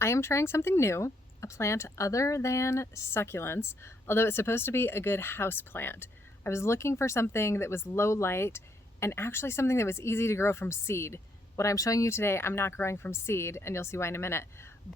I am trying something new, a plant other than succulents, although it's supposed to be a good house plant. I was looking for something that was low light and actually something that was easy to grow from seed. What I'm showing you today, I'm not growing from seed, and you'll see why in a minute.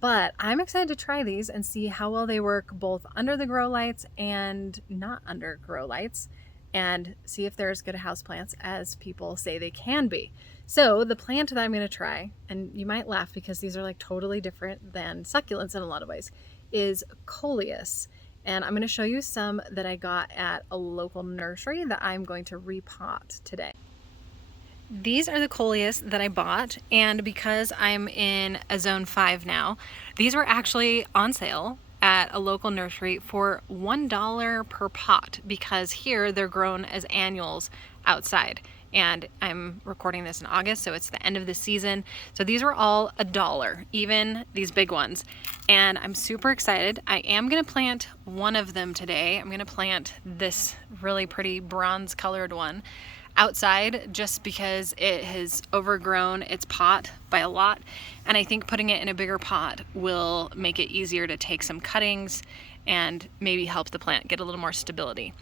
But I'm excited to try these and see how well they work both under the grow lights and not under grow lights, and see if they're as good houseplants as people say they can be. So the plant that I'm going to try, and you might laugh because these are like totally different than succulents in a lot of ways, is Coleus. And I'm going to show you some that I got at a local nursery that I'm going to repot today. These are the Coleus that I bought, and because I'm in a zone 5 now, these were actually on sale at a local nursery for $1 per pot, because here they're grown as annuals outside. And I'm recording this in August, so it's the end of the season. So these were all $1, even these big ones. And I'm super excited. I am gonna plant one of them today. I'm gonna plant this really pretty bronze colored one outside just because it has overgrown its pot by a lot, and I think putting it in a bigger pot will make it easier to take some cuttings and maybe help the plant get a little more stability.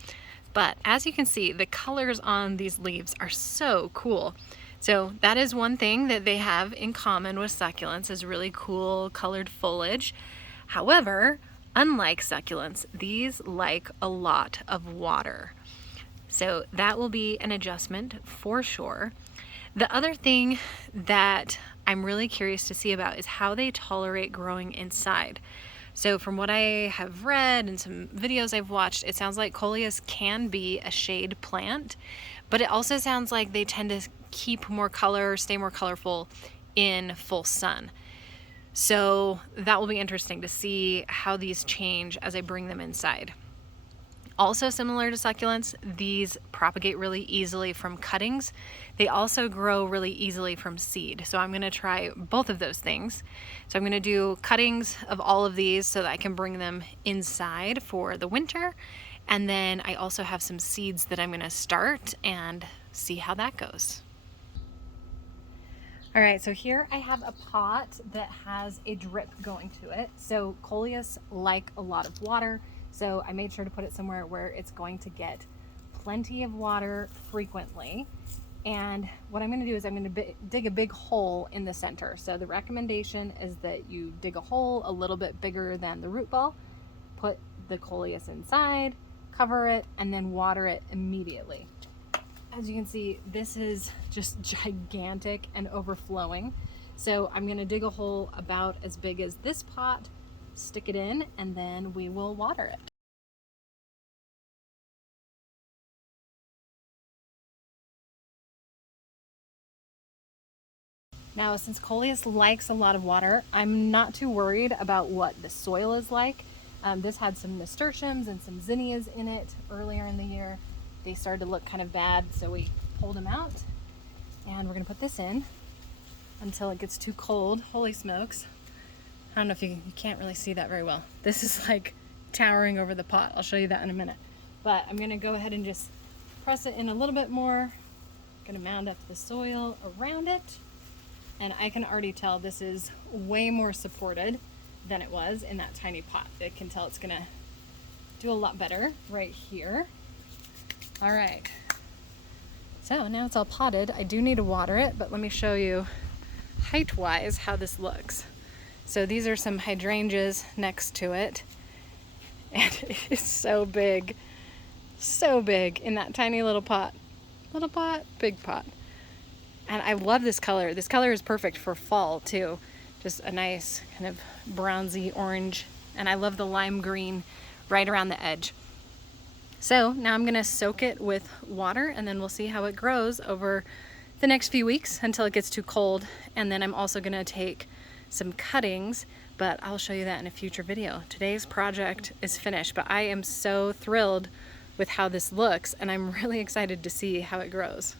But as you can see, the colors on these leaves are so cool. So that is one thing that they have in common with succulents, is really cool colored foliage. However, unlike succulents, these like a lot of water. So that will be an adjustment for sure. The other thing that I'm really curious to see about is how they tolerate growing inside. So from what I have read and some videos I've watched, it sounds like Coleus can be a shade plant, but it also sounds like they tend to keep more color, stay more colorful in full sun. So that will be interesting to see how these change as I bring them inside. Also similar to succulents, these propagate really easily from cuttings. They also grow really easily from seed. So I'm gonna try both of those things. So I'm gonna do cuttings of all of these so that I can bring them inside for the winter. And then I also have some seeds that I'm gonna start and see how that goes. All right, so here I have a pot that has a drip going to it. So Coleus like a lot of water, so I made sure to put it somewhere where it's going to get plenty of water frequently. And what I'm gonna do is I'm gonna dig a big hole in the center. So the recommendation is that you dig a hole a little bit bigger than the root ball, put the Coleus inside, cover it, and then water it immediately. As you can see, this is just gigantic and overflowing. So I'm gonna dig a hole about as big as this pot, stick it in, and then we will water it. Now, since Coleus likes a lot of water, I'm not too worried about what the soil is like. This had some nasturtiums and some zinnias in it earlier in the year. They started to look kind of bad, so we pulled them out. And we're gonna put this in until it gets too cold. Holy smokes. I don't know if you can't really see that very well. This is like towering over the pot. I'll show you that in a minute. But I'm gonna go ahead and just press it in a little bit more. Gonna mound up the soil around it. And I can already tell this is way more supported than it was in that tiny pot. I can tell it's gonna do a lot better right here. All right, so now it's all potted. I do need to water it, but let me show you height-wise how this looks. So these are some hydrangeas next to it, and it is so big in that tiny little pot. Little pot, big pot. And I love this color. This color is perfect for fall too. Just a nice kind of bronzy orange, and I love the lime green right around the edge. So now I'm gonna soak it with water, and then we'll see how it grows over the next few weeks until it gets too cold. And then I'm also gonna take some cuttings, but I'll show you that in a future video. Today's project is finished, but I am so thrilled with how this looks, and I'm really excited to see how it grows.